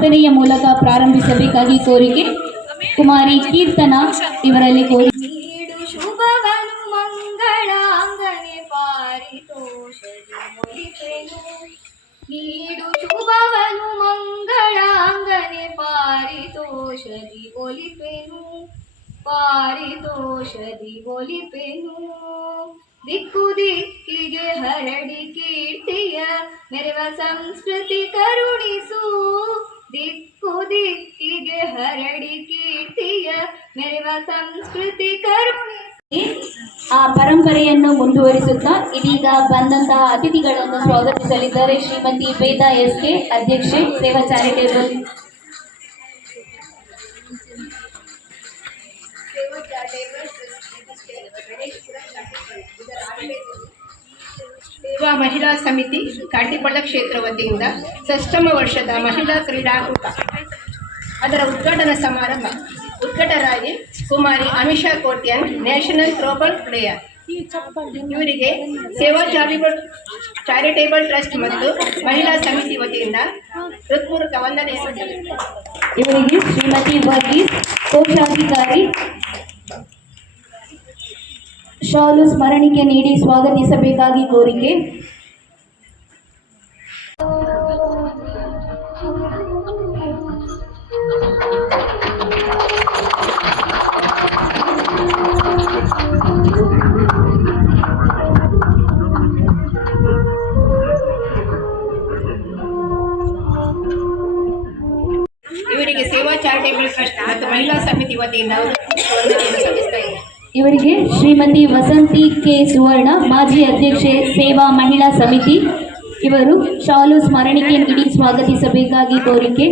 ಪ್ರಾರ್ಥನೆಯ ಮೂಲಕ ಪ್ರಾರಂಭಿಸಬೇಕಾಗಿ ಕೋರಿಕೆ. ಕುಮಾರಿ ಕೀರ್ತನಾ ಇವರಲ್ಲಿ ಕೋರಿಕೆ. ಶುಭವನು ಮಂಗಳಾಂಗನೆ ಪಾರಿತೋಷದಿ ಒಲಿಪೆನು. ನೀಡು ಶುಭವನು ಮಂಗಳಾಂಗನೆ ಪಾರಿತೋಷದಿ ಒಲಿಪೆನು. ಪಾರಿತೋಷದಿ ಒಲಿಪೆನು. ದಿಕ್ಕು ದಿಕ್ಕಿಗೆ ಹರಡಿ ಕೀರ್ತಿಯ ಮೆರವ ಸಂಸ್ಕೃತಿ ಕರುಣಿಸು. ದಿಕ್ಕು ದಿಕ್ಕಿಗೆ ಹರಡಿ ಕೀರ್ತಿಯ ಮೆರವ ಸಂಸ್ಕೃತಿ ಕರುಣಿಸು. ಆ ಪರಂಪರೆಯನ್ನು ಮುಂದುವರಿಸುತ್ತಾ ಇದೀಗ ಬಂದಂತಹ ಅತಿಥಿಗಳನ್ನು ಸ್ವಾಗತಿಸಲಿದ್ದಾರೆ ಶ್ರೀಮತಿ ವೇದಾ ಎಸ್.ಕೆ, ಅಧ್ಯಕ್ಷೆ, ಸೇವಾ ಚಾರಿಟೇಬಲ್. ಸೇವಾ ಮಹಿಳಾ ಸಮಿತಿ ಕಾಟಿಪಳ್ಳ ಕ್ಷೇತ್ರ ವತಿಯಿಂದ ಷಷ್ಠಮ ವರ್ಷದ ಮಹಿಳಾ ಕ್ರೀಡಾಕೂಟ ಅದರ ಉದ್ಘಾಟನಾ ಸಮಾರಂಭ. ಉದ್ಘಾಟಕರಾಗಿ ಕುಮಾರಿ Amisha Kotian, national throwball player. ಇವರಿಗೆ ಸೇವಾ ಚಾರಿಟೇಬಲ್ ಟ್ರಸ್ಟ್ ಮತ್ತು ಮಹಿಳಾ ಸಮಿತಿ ವತಿಯಿಂದ ಹೃತ್ಪೂರ್ವಕ ವಂದನೆ. ಇವರಿಗೆ ಶ್ರೀಮತಿ ವರ್ಗೀಸ್, ಕೋಶಾಧಿಕಾರಿ, ಶಾಲು ಸ್ಮರಣಿಕೆ ನೀಡಿ ಸ್ವಾಗತಿಸಬೇಕಾಗಿ ಕೋರಿಕೆ. ಇವರಿಗೆ ಸೇವಾ ಚಾರಿಟೇಬಲ್ ಟ್ರಸ್ಟ್ ಮತ್ತು ಮಹಿಳಾ ಸಮಿತಿ ವತಿಯಿಂದ ವಂದನೆಯನ್ನು ಸಲ್ಲಿಸ್ತಾ ಇದ್ದಾರೆ. ಇವರಿಗೆ ಶ್ರೀಮತಿ ವಸಂತಿ ಕೆ ಸುವರ್ಣ, ಮಾಜಿ ಅಧ್ಯಕ್ಷೆ, ಸೇವಾ ಮಹಿಳಾ ಸಮಿತಿ, ಇವರು ಶಾಲು ಸ್ಮರಣಿಕೆ ನೀಡಿ ಸ್ವಾಗತಿಸಬೇಕಾಗಿ ಕೋರಿಕೆ.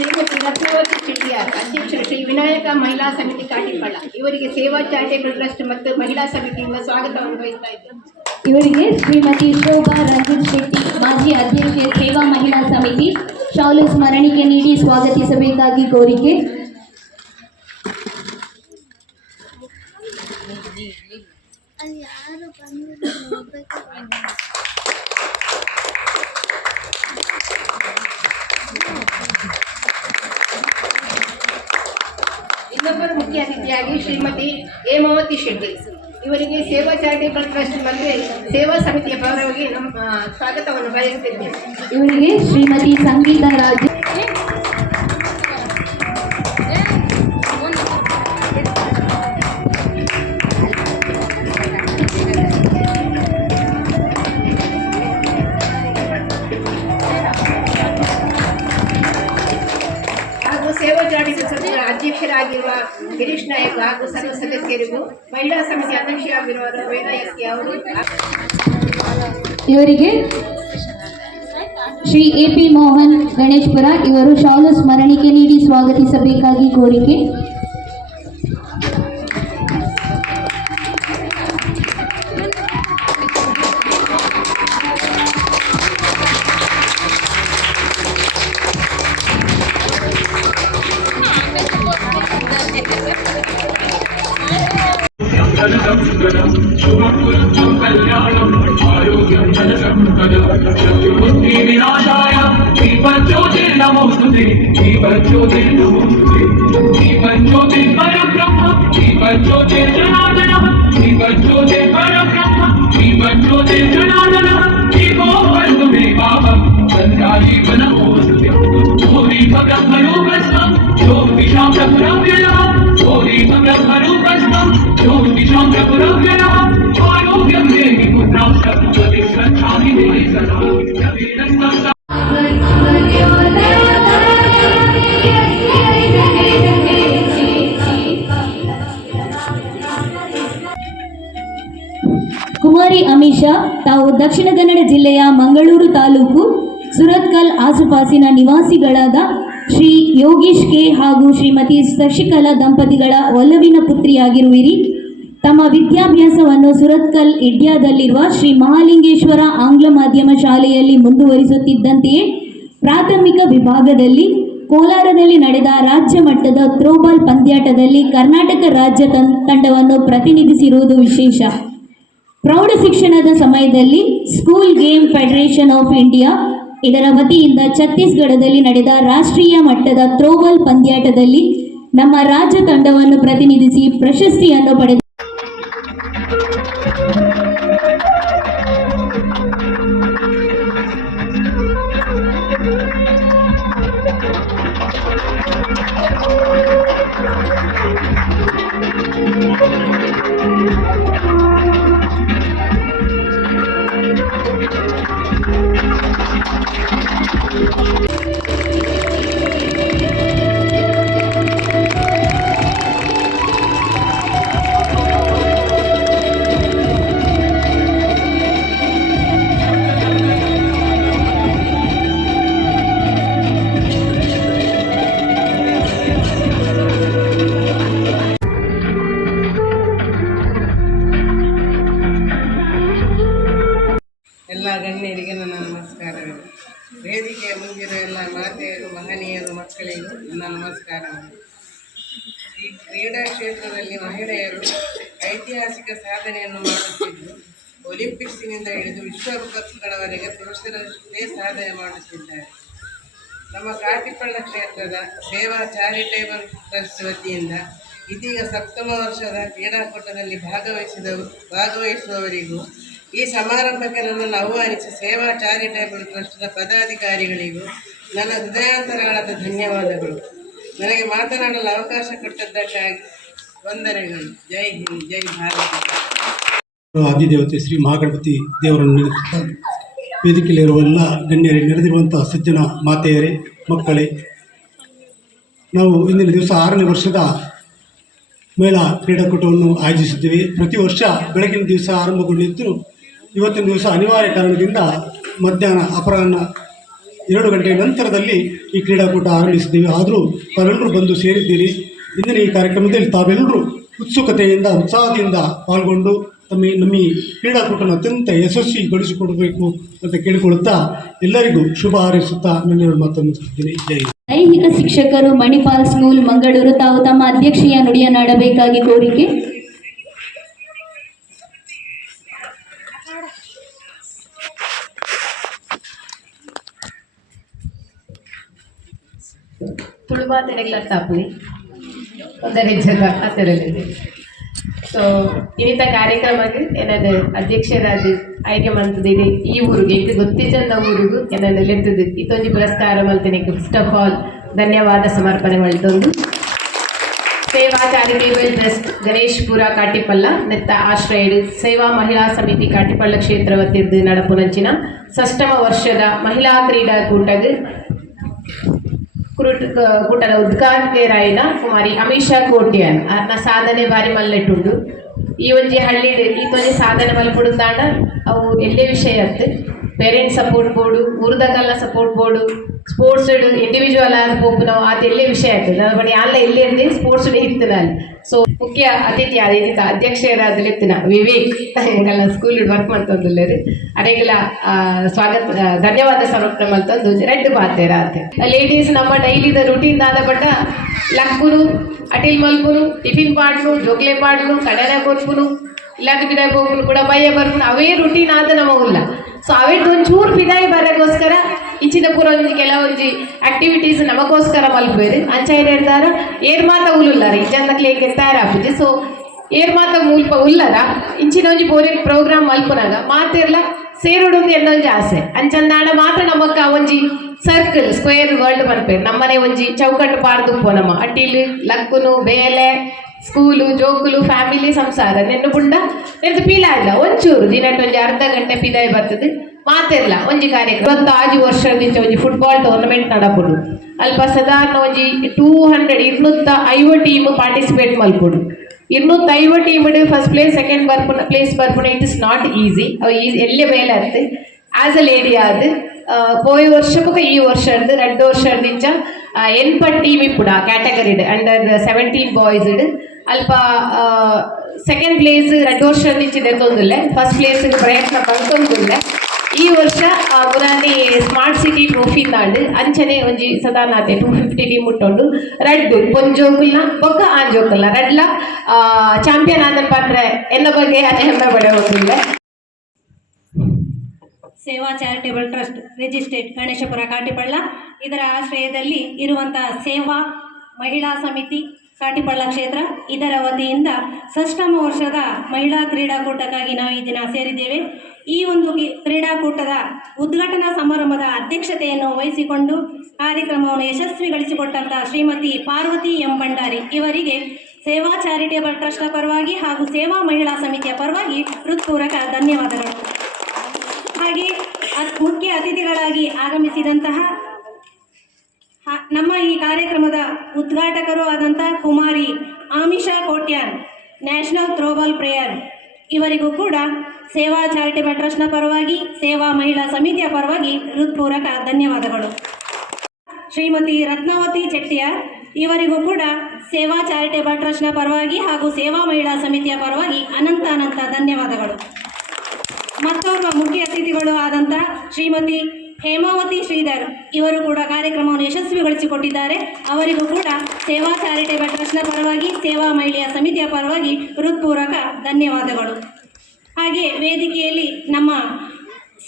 ಶ್ರೀಮತಿ ರತ್ನವತಿ ಚೆಟ್ಟಿಯಾರ್, ಅಧ್ಯಕ್ಷರು, ಶ್ರೀ ವಿನಾಯಕ ಮಹಿಳಾ ಸಮಿತಿ ಕಾಟಿಪಳ್ಳ. ಇವರಿಗೆ ಸೇವಾ ಚಾರಿಟೇಬಲ್ ಟ್ರಸ್ಟ್ ಮತ್ತು ಮಹಿಳಾ ಸಮಿತಿಯಿಂದ ಸ್ವಾಗತವನ್ನು ಬಯಸ್ತಾ ಇದ್ದೇವೆ. ಇವರಿಗೆ ಶ್ರೀಮತಿ ಶೋಭಾ ರಂಜಿತ್ ಶೆಟ್ಟಿ, ಮಾಜಿ ಅಧ್ಯಕ್ಷೆ, ಸೇವಾ ಮಹಿಳಾ ಸಮಿತಿ, ಶಾಲು ಸ್ಮರಣಿಕೆ ನೀಡಿ ಸ್ವಾಗತಿಸಬೇಕಾಗಿ ಕೋರಿಕೆ. ಇನ್ನೊಬ್ಬರು ಮುಖ್ಯ ಅತಿಥಿಯಾಗಿ ಶ್ರೀಮತಿ ಹೇಮಾವತಿ ಶೆಟ್ಟಿ. ಇವರಿಗೆ ಸೇವಾ ಚಾರಿಟೇಬಲ್ ಟ್ರಸ್ಟ್ ಮತ್ತು ಸೇವಾ ಸಮಿತಿಯ ಪರವಾಗಿ ನಮ್ಮ ಸ್ವಾಗತವನ್ನು ಬಯಸುತ್ತಿದ್ದೇವೆ. ಇವರಿಗೆ ಶ್ರೀಮತಿ ಸಂಗೀತ ರಾಜ್, ಹಾಗೂ ಸೇವಾ ಚಾರಿಟೇಬಲ್ ಅಧ್ಯಕ್ಷರಾಗಿರುವ ಗಿರೀಶ್ ನಾಯಕ್ ಹಾಗೂ ಸರ್ವ ಸದಸ್ಯರಿಗೂ, ಮಹಿಳಾ ಸಮಿತಿ ಅಧ್ಯಕ್ಷರಾಗಿರುವ ವೇದಾ ಎಸ್.ಕೆ ಅವರು. ಇವರಿಗೆ ಶ್ರೀ ಎ.ಪಿ. ಮೋಹನ್ ಗಣೇಶ್ಪುರ, ಇವರು ಶಾಲು ಸ್ಮರಣಿಕೆ ನೀಡಿ ಸ್ವಾಗತಿಸಬೇಕಾಗಿ ಕೋರಿಕೆ. ಕುಮಾರಿ ಅಮಿಷಾ ತಾವು ದಕ್ಷಿಣ ಕನ್ನಡ ಜಿಲ್ಲೆಯ ಮಂಗಳೂರು ತಾಲೂಕು ಸುರತ್ಕಲ್ ಆಸುಪಾಸಿನ ನಿವಾಸಿಗಳಾದ ಶ್ರೀ ಯೋಗೀಶ್ ಕೆ ಹಾಗೂ ಶ್ರೀಮತಿ ಶಶಿಕಲಾ ದಂಪತಿಗಳ ಒಲವಿನ ಪುತ್ರಿಯಾಗಿರುವಿರಿ. ತಮ್ಮ ವಿದ್ಯಾಭ್ಯಾಸವನ್ನು ಸುರತ್ಕಲ್ ಇಂಡಿಯಾದಲ್ಲಿರುವ ಶ್ರೀ ಮಹಾಲಿಂಗೇಶ್ವರ ಆಂಗ್ಲ ಮಾಧ್ಯಮ ಶಾಲೆಯಲ್ಲಿ ಮುಂದುವರಿಸುತ್ತಿದ್ದಂತೆಯೇ ಪ್ರಾಥಮಿಕ ವಿಭಾಗದಲ್ಲಿ ಕೋಲಾರದಲ್ಲಿ ನಡೆದ ರಾಜ್ಯ ಮಟ್ಟದ ಥ್ರೋಬಾಲ್ ಪಂದ್ಯಾಟದಲ್ಲಿ ಕರ್ನಾಟಕ ರಾಜ್ಯ ತಂಡವನ್ನು ಪ್ರತಿನಿಧಿಸಿರುವುದು ವಿಶೇಷ. ಪ್ರೌಢ ಶಿಕ್ಷಣದ ಸಮಯದಲ್ಲಿ school game federation of India ಇದರ ವತಿಯಿಂದ ಛತ್ತೀಸ್ಗಢದಲ್ಲಿ ನಡೆದ ರಾಷ್ಟ್ರೀಯ ಮಟ್ಟದ ಥ್ರೋಬಾಲ್ ಪಂದ್ಯಾಟದಲ್ಲಿ ನಮ್ಮ ರಾಜ್ಯ ತಂಡವನ್ನು ಪ್ರತಿನಿಧಿಸಿ ಪ್ರಶಸ್ತಿಯನ್ನು ಪಡೆದ ಎಲ್ಲ ಗಣ್ಯರಿಗೆ ನನ್ನ ನಮಸ್ಕಾರಗಳು. ವೇದಿಕೆಯ ಮುಂದಿನ ಎಲ್ಲ ಮಾತೆಯರು, ಮಹನೀಯರು, ಮಕ್ಕಳಿಗೂ ನನ್ನ ನಮಸ್ಕಾರಗಳು. ಈ ಕ್ರೀಡಾ ಕ್ಷೇತ್ರದಲ್ಲಿ ಮಹಿಳೆಯರು ಐತಿಹಾಸಿಕ ಸಾಧನೆಯನ್ನು ಮಾಡುತ್ತಿದ್ದು, ಒಲಿಂಪಿಕ್ಸ್ನಿಂದ ಹಿಡಿದು ವಿಶ್ವಕಪ್ಗಳವರೆಗೆ ಪುರುಷರಷ್ಟೇ ಸಾಧನೆ ಮಾಡುತ್ತಿದ್ದಾರೆ. ನಮ್ಮ ಕಾಟಿಪಳ್ಳ ಕ್ಷೇತ್ರದ ಸೇವಾ ಚಾರಿಟೇಬಲ್ ಟ್ರಸ್ಟ್ ವತಿಯಿಂದ ಇದೀಗ ಸಪ್ತಮ ವರ್ಷದ ಕ್ರೀಡಾಕೂಟದಲ್ಲಿ ಭಾಗವಹಿಸುವವರಿಗೂ ಈ ಸಮಾರಂಭಕ್ಕೆ ನನ್ನನ್ನು ಆಹ್ವಾನಿಸಿ ಸೇವಾ ಚಾರಿಟೇಬಲ್ ಟ್ರಸ್ಟ್ನ ಪದಾಧಿಕಾರಿಗಳಿಗೂ ನನ್ನ ಹೃದಯಾಂತರಗಳಾದ ಧನ್ಯವಾದಗಳು. ನನಗೆ ಮಾತನಾಡಲು ಅವಕಾಶ ಕೊಟ್ಟದ್ದಕ್ಕಾಗಿ ವಂದನೆಗಳು. ಜೈ ಹಿಂದ್, ಜೈ ಭಾರತ. ಆದಿದೇವತೆ ಶ್ರೀ ಮಹಾಗಣಪತಿ ದೇವರನ್ನು ನೆನೆಸುತ್ತಾ ವೇದಿಕೆಯಲ್ಲಿರುವ ಎಲ್ಲ ಗಣ್ಯರೇ, ನೆರೆದಿರುವಂಥ ಸಜ್ಜನ ಮಾತೆಯರೇ, ಮಕ್ಕಳೇ, ನಾವು ಇಂದಿನ ದಿವಸ 6ನೇ ವರ್ಷದ ಮಹಿಳಾ ಕ್ರೀಡಾಕೂಟವನ್ನು ಆಯೋಜಿಸಿದ್ದೇವೆ. ಪ್ರತಿ ವರ್ಷ ಬೆಳಗಿನ ದಿವಸ ಆರಂಭಗೊಂಡಿದ್ದು, ಇವತ್ತಿನ ದಿವಸ ಅನಿವಾರ್ಯ ಕಾರಣದಿಂದ ಮಧ್ಯಾಹ್ನ ಅಪರಾಹ್ನ 2 ಗಂಟೆಯ ನಂತರದಲ್ಲಿ ಈ ಕ್ರೀಡಾಕೂಟ ಆರಂಭಿಸಿದ್ದೇವೆ. ಆದರೂ ತಾವೆಲ್ಲರೂ ಬಂದು ಸೇರಿದ್ದೀರಿ. ಇಂದಿನ ಈ ಕಾರ್ಯಕ್ರಮದಲ್ಲಿ ತಾವೆಲ್ಲರೂ ಉತ್ಸುಕತೆಯಿಂದ, ಉತ್ಸಾಹದಿಂದ ಪಾಲ್ಗೊಂಡು ನಮ್ಮ ಈ ಕ್ರೀಡಾಕೂಟವನ್ನು ಅತ್ಯಂತ ಯಶಸ್ವಿಗೊಳಿಸಿಕೊಡಬೇಕು ಅಂತ ಕೇಳಿಕೊಳ್ಳುತ್ತಾ ಎಲ್ಲರಿಗೂ ಶುಭ ಹಾರೈಸುತ್ತಾ ನನ್ನ ಮಾತನ್ನು ಮುಗಿಸುತ್ತೇನೆ. ಜೈ. ದೈಹಿಕ ಶಿಕ್ಷಕರು ಮಣಿಪಾಲ್ ಸ್ಕೂಲ್ ಮಂಗಳೂರು ತಾವು ತಮ್ಮ ಅಧ್ಯಕ್ಷೀಯ ನುಡಿಯನ್ನಾಡಬೇಕಾಗಿ ಕೋರಿಕೆ. ತುಳುಬಾತೆರೆಗಳ ತಾಪಲಿ ಒಂದರ ಜಗ ಹತ್ತಿರಲಿದೆ. ಸೊ ಇನ್ನಿತ ಕಾರ್ಯಕ್ರಮಕ್ಕೆ ಏನದು ಅಧ್ಯಕ್ಷರಾದ ಆಯ್ಕೆ ಮಾಡ್ತಿದ್ದೀರಿ. ಈ ಊರಿಗೆ ಇದು ಗೊತ್ತಿದ್ದ ಊರಿಗೂ ಏನದು ಲೆತ್ತದು ಇತ್ತೊಂದು ಪುರಸ್ಕಾರ ಮಲ್ತೇನೆ. ಫಸ್ಟ್ ಆಫ್ ಆಲ್ ಧನ್ಯವಾದ ಸಮರ್ಪಣೆ ಮಾಡಿದೊಂದು ಸೇವಾ ಚಾರಿಟೇಬಲ್ ಟ್ರಸ್ಟ್ ಗಣೇಶ್ಪುರ ಕಾಟಿಪಳ್ಳ ನೆತ್ತ ಆಶ್ರಯಡು ಸೇವಾ ಮಹಿಳಾ ಸಮಿತಿ ಕಾಟಿಪಳ್ಳ ಕ್ಷೇತ್ರ ವತಿರ್ದು ನಡಪುನಂಚಿನ ಷಷ್ಠಮ ವರ್ಷದ ಮಹಿಳಾ ಕ್ರೀಡಾಕೂಟದ ಕೂಟದ ಉದ್ಘಾಟನೆರಾಯಿನ ಕುಮಾರಿ ಅಮಿಷಾ ಕೋಟ್ಯಾನ್ ಅರ್ನ ಸಾಧನೆ ಬಾರಿ ಮಲ್ಲೆಟ್ಟುಂಡು. ಈ ಒಂಜಿ ಹಳ್ಳಿಡ್ ಈತೊಂಜಿ ಸಾಧನೆ ಮಲ್ಪುಡುಂದಾಂಡ ಅವು ಎಲ್ಲೇ ವಿಷಯ ಅತ್ತು. ಪೇರೆಂಟ್ಸ್ ಸಪೋರ್ಟ್ ಬೋರ್ಡು, ಊರ್ದಕಲ್ನ ಸಪೋರ್ಟ್ ಬೋರ್ಡು, ಸ್ಪೋರ್ಟ್ಸ್ ಇಂಡಿವಿಜುವಲ್ ಆದ ಪೋಪು ನಾವು ಅದು ಎಲ್ಲೇ ವಿಷಯ ಆಗ್ತದೆ. ನನ್ನ ಬಳಿ ಅಲ್ಲ ಎಲ್ಲೇ ಇರ್ತಿ ಸ್ಪೋರ್ಟ್ಸ್ ಡೇ ಇತ್ತು ನಾನು. ಸೊ ಮುಖ್ಯ ಅತಿಥಿ ಇದಕ್ಕೆ ಅಧ್ಯಕ್ಷರಾದಲಿತ್ತಿನ ವಿವೇಕ್ ಎಂಗೆಲ್ಲ ಸ್ಕೂಲ್ ವರ್ಕ್ ಮಾಡ್ತಂದಿಲ್ಲರು ಅರೆಗೆಲ್ಲ ಸ್ವಾಗತ ಧನ್ಯವಾದ ಸಮರ್ಪಣೆ ಮಾಡ್ತಂದು ರೆಡ್ ಬಾತೇರ ಅಂತೆ. ಲೇಡೀಸ್ ನಮ್ಮ ಡೈಲಿದ ರೂಟೀನ್ ಆದ ಬಟ್ಟ ಲಕ್ಕುನು ಅಟಿಲ್ ಮಲ್ಪುನು ಟಿಫಿನ್ ಪಾಡ್ನು ಜೋಗ್ಲೆ ಪಾಡ್ನು ಕಡೆನ ಕೊರ್ಪುನು ಇಲ್ಲಾದ ಬಿದಾಯ ಹೋಗ್ನು ಕೂಡ ಬಯ್ಯ ಬರ್ಪುನು ಅವೇ ರೂಟೀನ್ ಆದ ನಮ್ಮ ಉಲ್ಲ. ಸೊ ಅವೇಟ್ ಒಂಚೂರು ಬಿದಾಯಿ ಬರೋಕ್ಕೋಸ್ಕರ ಇಚ್ಚಿನ ಪೂರ ಒಂಜಿ ಕೆಲವೊಂಜಿ ಆಕ್ಟಿವಿಟೀಸ್ ನಮಗೋಸ್ಕರ ಮಲ್ಪೇರು ಅಂಚ ಹೇಳ್ತಾರ ಏರ್ ಮಾತ ಉಲ್ಲುಲ್ಲಾರ ಇಂಚಂದಕ್ಲೆ ತಯಾರಾಪುಜಿ. ಸೊ ಏರ್ ಮಾತ ಮುಲ್ಪ ಉಲ್ಲರ ಇಂಚಿನ ಒಂಜಿ ಬೋರಿ ಪ್ರೋಗ್ರಾಮ್ ಮಲ್ಪುನಾಗ ಮಾತೆರ್ಲ ಸೇರುಡುಂದು ಎನ್ನೊಂಜಿ ಆಸೆ ಅಂಚಂದಾಂಡ ಮಾತ್ರ ನಮಕ್ಕ ಒಂಜಿ ಸರ್ಕಲ್ ಸ್ಕ್ವೇರ್ ವರ್ಲ್ಡ್ ಬರ್ಪೇರು. ನಮ್ಮನೆ ಒಂಜಿ ಚೌಕಟ್ಟು ಪಾಡ್ದು ನಮ್ಮ ಅಟ್ಟಿಲು ಲಕ್ಕುನು ಬೇಲೆ ಸ್ಕೂಲು ಜೋಕುಲು ಫ್ಯಾಮಿಲಿ ಸಂಸಾರ ನೆನ್ನು ಬುಂಡ ನೆಂದು ಪೀಲ ಇಲ್ಲ ಒಂಚೂರು ದಿನಟ್ಟು ಒಂಜಿ ಅರ್ಧ ಗಂಟೆ ಪಿದಾಯಿ ಬರ್ತದೆ ಮಾತೆರ್ಲ ಒಂಜಿ ಕಾರ್ಯಕ್ರಮ. 26 ವರ್ಷದಿಂದ ಒಂಜಿ ಫುಟ್ಬಾಲ್ ಟೂರ್ನಮೆಂಟ್ ನಡಪುಡು. ಅಲ್ಪ ಸಾಧಾರಣ ಒಂಜಿ 250 ಟೀಮ್ ಪಾರ್ಟಿಸಿಪೇಟ್ ಮಲ್ಪುಡು. 250 team first place second place ಬರ್ಪುಣ. It is not easy. ಎಲ್ಲೇ ಬೇಲೆ ಅತ್ತೆ ಆಸ್ ಅ ಲೇಡಿ ಆದ ಪೋಯ ವರ್ಷಕ್ಕೆ ಈ ವರ್ಷದ 2 ವರ್ಷದಿಂದ ಎನ್ಪ ಟೀಮ್ ಇಪ್ಪುಡ ಕ್ಯಾಟಗರಿಡ್ ಅಂಡರ್ 17 ಬಾಯ್ಸ್ ಅಲ್ಪ ಸೆಕೆಂಡ್ ಪ್ಲೇಸ್ 2 ವರ್ಷ ನಿಂಚಿದೆ ತೊಂದಿಲ್ಲ, ಫಸ್ಟ್ ಪ್ಲೇಸ್ ಪ್ರಯತ್ನ ಪಡ್ತೊಂದಿಲ್ಲ. ಈ ವರ್ಷ ಪುರಾಣಿ ಸ್ಮಾರ್ಟ್ ಸಿಟಿ ಟ್ರೋಫಿ ತಾಂಡು ಅಂಚನೆ ಒಂಜಿ ಸದಾನಾತೆ 250 ಟೀಮ್ ಉಂಟು ರಡ್ಡು ಪೊಂಜೋಕುಲ್ನ ಬೊಕ್ಕ ಆಂಜೋಕುಲ್ನ ರಡ್ಲ ಚಾಂಪಿಯನ್ ಆದ ಪಂಡ್ರೆ ಎನ್ನ ಬಗ್ಗೆ ಅದೇ ಹೆಮ್ಮೆ ಪಡೆ ಹೋಗಿಲ್ಲ. ಸೇವಾ ಚಾರಿಟೇಬಲ್ ಟ್ರಸ್ಟ್ ರಿಜಿಸ್ಟ್ರೇಟ್ ಗಣೇಶಪುರ ಕಾಟಿಪಳ್ಳ ಇದರ ಆಶ್ರಯದಲ್ಲಿ ಇರುವಂತಹ ಸೇವಾ ಮಹಿಳಾ ಸಮಿತಿ ಕಾಟಿಪಳ್ಳ ಕ್ಷೇತ್ರ ಇದರ ವತಿಯಿಂದ ಷಷ್ಠಮ ವರ್ಷದ ಮಹಿಳಾ ಕ್ರೀಡಾಕೂಟಕ್ಕಾಗಿ ನಾವು ಈ ದಿನ ಸೇರಿದ್ದೇವೆ. ಈ ಒಂದು ಕ್ರೀಡಾಕೂಟದ ಉದ್ಘಾಟನಾ ಸಮಾರಂಭದ ಅಧ್ಯಕ್ಷತೆಯನ್ನು ವಹಿಸಿಕೊಂಡು ಕಾರ್ಯಕ್ರಮವನ್ನು ಯಶಸ್ವಿಗೊಳಿಸಿಕೊಟ್ಟಂತಹ ಶ್ರೀಮತಿ ಪಾರ್ವತಿ ಎಂ ಭಂಡಾರಿ ಇವರಿಗೆ ಸೇವಾ ಚಾರಿಟೇಬಲ್ ಟ್ರಸ್ಟ್ನ ಪರವಾಗಿ ಹಾಗೂ ಸೇವಾ ಮಹಿಳಾ ಸಮಿತಿಯ ಪರವಾಗಿ ಹೃತ್ಪೂರ್ವಕ ಧನ್ಯವಾದಗಳು. ಹಾಗೆ ಮುಖ್ಯ ಅತಿಥಿಗಳಾಗಿ ಆಗಮಿಸಿದಂತಹ ನಮ್ಮ ಈ ಕಾರ್ಯಕ್ರಮದ ಉದ್ಘಾಟಕರು ಆದಂತಹ ಕುಮಾರಿ ಆಮಿಷಾ ಕೋಟ್ಯಾನ್ ನ್ಯಾಷನಲ್ ಥ್ರೋಬಾಲ್ ಪ್ಲೇಯರ್ ಇವರಿಗೂ ಕೂಡ ಸೇವಾ ಚಾರಿಟೇಬಲ್ ಟ್ರಸ್ಟ್ನ ಪರವಾಗಿ ಸೇವಾ ಮಹಿಳಾ ಸಮಿತಿಯ ಪರವಾಗಿ ಹೃತ್ಪೂರ್ವಕ ಧನ್ಯವಾದಗಳು. ಶ್ರೀಮತಿ ರತ್ನಾವತಿ ಚೆಟ್ಟಿಯಾರ್ ಇವರಿಗೂ ಕೂಡ ಸೇವಾ ಚಾರಿಟೇಬಲ್ ಟ್ರಸ್ಟ್ನ ಪರವಾಗಿ ಹಾಗೂ ಸೇವಾ ಮಹಿಳಾ ಸಮಿತಿಯ ಪರವಾಗಿ ಅನಂತ ಧನ್ಯವಾದಗಳು. ಮತ್ತೋರ್ವ ಮುಖ್ಯ ಅತಿಥಿಗಳು ಆದಂಥ ಶ್ರೀಮತಿ ಹೇಮಾವತಿ ಶ್ರೀಧರ್ ಇವರು ಕೂಡ ಕಾರ್ಯಕ್ರಮವನ್ನು ಯಶಸ್ವಿಗೊಳಿಸಿಕೊಟ್ಟಿದ್ದಾರೆ. ಅವರಿಗೂ ಕೂಡ ಸೇವಾ ಚಾರಿಟೇಬಲ್ ಟ್ರಸ್ಟ್ನ ಪರವಾಗಿ ಸೇವಾ ಮಹಿಳೆಯ ಸಮಿತಿಯ ಪರವಾಗಿ ಹೃತ್ಪೂರ್ವಕ ಧನ್ಯವಾದಗಳು. ಹಾಗೆ ವೇದಿಕೆಯಲ್ಲಿ ನಮ್ಮ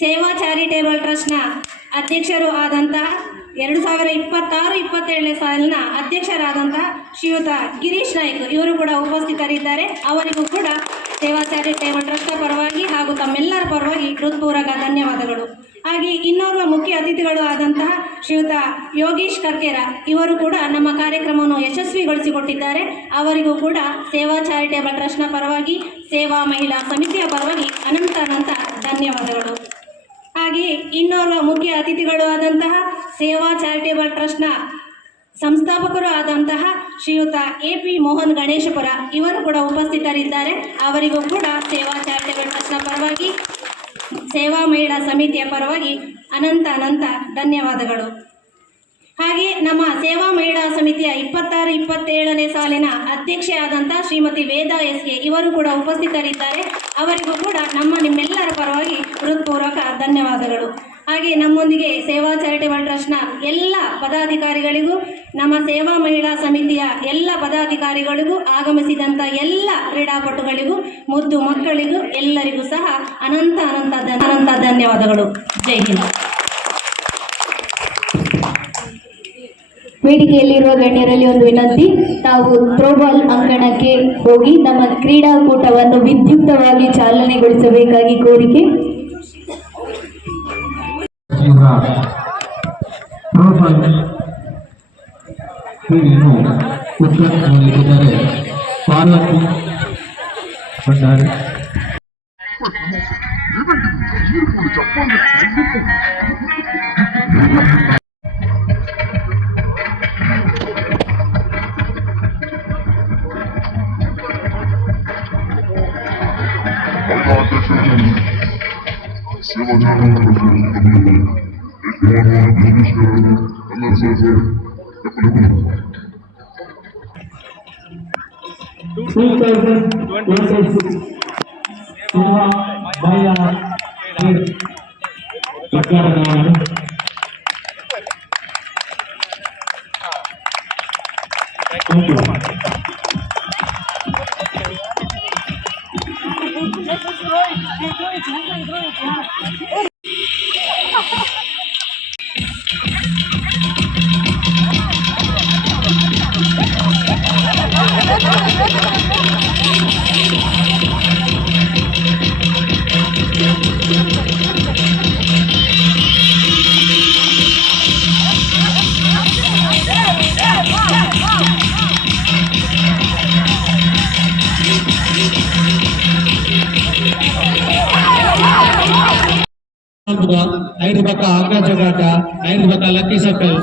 ಸೇವಾ ಚಾರಿಟೇಬಲ್ ಟ್ರಸ್ಟ್ನ ಅಧ್ಯಕ್ಷರು ಆದಂತಹ 2026-27ನೇ ಸಾಲಿನ ಅಧ್ಯಕ್ಷರಾದಂತಹ ಶ್ರೀಯುತ ಗಿರೀಶ್ ನಾಯ್ಕ್ ಇವರು ಕೂಡ ಉಪಸ್ಥಿತರಿದ್ದಾರೆ. ಅವರಿಗೂ ಕೂಡ ಸೇವಾ ಚಾರಿಟೇಬಲ್ ಟ್ರಸ್ಟ್ನ ಪರವಾಗಿ ಹಾಗೂ ತಮ್ಮೆಲ್ಲರ ಪರವಾಗಿ ಹೃತ್ಪೂರ್ವಕ ಧನ್ಯವಾದಗಳು. ಹಾಗೆ ಇನ್ನೋರ್ವ ಮುಖ್ಯ ಅತಿಥಿಗಳು ಆದಂತಹ ಶ್ರೀಯುತ ಯೋಗೀಶ್ ಕರ್ಕೇರ ಇವರು ಕೂಡ ನಮ್ಮ ಕಾರ್ಯಕ್ರಮವನ್ನು ಯಶಸ್ವಿಗೊಳಿಸಿಕೊಟ್ಟಿದ್ದಾರೆ. ಅವರಿಗೂ ಕೂಡ ಸೇವಾ ಚಾರಿಟೇಬಲ್ ಟ್ರಸ್ಟ್ನ ಪರವಾಗಿ ಸೇವಾ ಮಹಿಳಾ ಸಮಿತಿಯ ಪರವಾಗಿ ಅನಂತ ಧನ್ಯವಾದಗಳು. ಹಾಗೆಯೇ ಇನ್ನೋರ್ವ ಮುಖ್ಯ ಅತಿಥಿಗಳು ಆದಂತಹ ಸೇವಾ ಚಾರಿಟೇಬಲ್ ಟ್ರಸ್ಟ್ನ ಸಂಸ್ಥಾಪಕರು ಆದಂತಹ ಶ್ರೀಯುತ AP ಮೋಹನ್ ಗಣೇಶಪುರ ಇವರು ಕೂಡ ಉಪಸ್ಥಿತರಿದ್ದಾರೆ. ಅವರಿಗೂ ಕೂಡ ಸೇವಾ ಚಾರಿಟೇಬಲ್ ಟ್ರಸ್ಟ್ನ ಪರವಾಗಿ ಸೇವಾ ಮಹಿಳಾ ಸಮಿತಿಯ ಪರವಾಗಿ ಅನಂತ ಧನ್ಯವಾದಗಳು. ಹಾಗೆ ನಮ್ಮ ಸೇವಾ ಮಹಿಳಾ ಸಮಿತಿಯ 26-27ನೇ ಸಾಲಿನ ಅಧ್ಯಕ್ಷೆ ಆದಂಥ ಶ್ರೀಮತಿ ವೇದಾ SK ಇವರು ಕೂಡ ಉಪಸ್ಥಿತರಿದ್ದಾರೆ. ಅವರಿಗೂ ಕೂಡ ನಿಮ್ಮೆಲ್ಲರ ಪರವಾಗಿ ಹೃತ್ಪೂರ್ವಕ ಧನ್ಯವಾದಗಳು. ಹಾಗೆ ನಮ್ಮೊಂದಿಗೆ ಸೇವಾ ಚಾರಿಟೇಬಲ್ ಟ್ರಸ್ಟ್ನ ಎಲ್ಲ ಪದಾಧಿಕಾರಿಗಳಿಗೂ ನಮ್ಮ ಸೇವಾ ಮಹಿಳಾ ಸಮಿತಿಯ ಎಲ್ಲ ಪದಾಧಿಕಾರಿಗಳಿಗೂ ಆಗಮಿಸಿದಂಥ ಎಲ್ಲ ಕ್ರೀಡಾಪಟುಗಳಿಗೂ ಮುದ್ದು ಮಕ್ಕಳಿಗೂ ಎಲ್ಲರಿಗೂ ಸಹ ಅನಂತ ಧನ್ಯವಾದಗಳು. ಜೈ ಹಿಂದ್. ವೇದಿಕೆಯಲ್ಲಿರುವ ಗಣ್ಯರಲ್ಲಿ ಒಂದು ವಿನಂತಿ, ತಾವು ಥ್ರೋಬಾಲ್ ಅಂಗಣಕ್ಕೆ ಹೋಗಿ ನಮ್ಮ ಕ್ರೀಡಾಕೂಟವನ್ನು ವಿದ್ಯುಕ್ತವಾಗಿ ಚಾಲನೆಗೊಳಿಸಬೇಕಾಗಿ ಕೋರಿಕೆ. ಉದ್ಘಾಟಿಸಲಿದ್ದಾರೆ ಪಾರ್ವತಿ ಭಂಡಾರಿ. ಐದು ಪಕ್ಕ ಆಕಾಶ ಘಾಟ, ಐದು ಪಕ್ಕ ಲಕ್ಕಿ ಸರ್ಕಲ್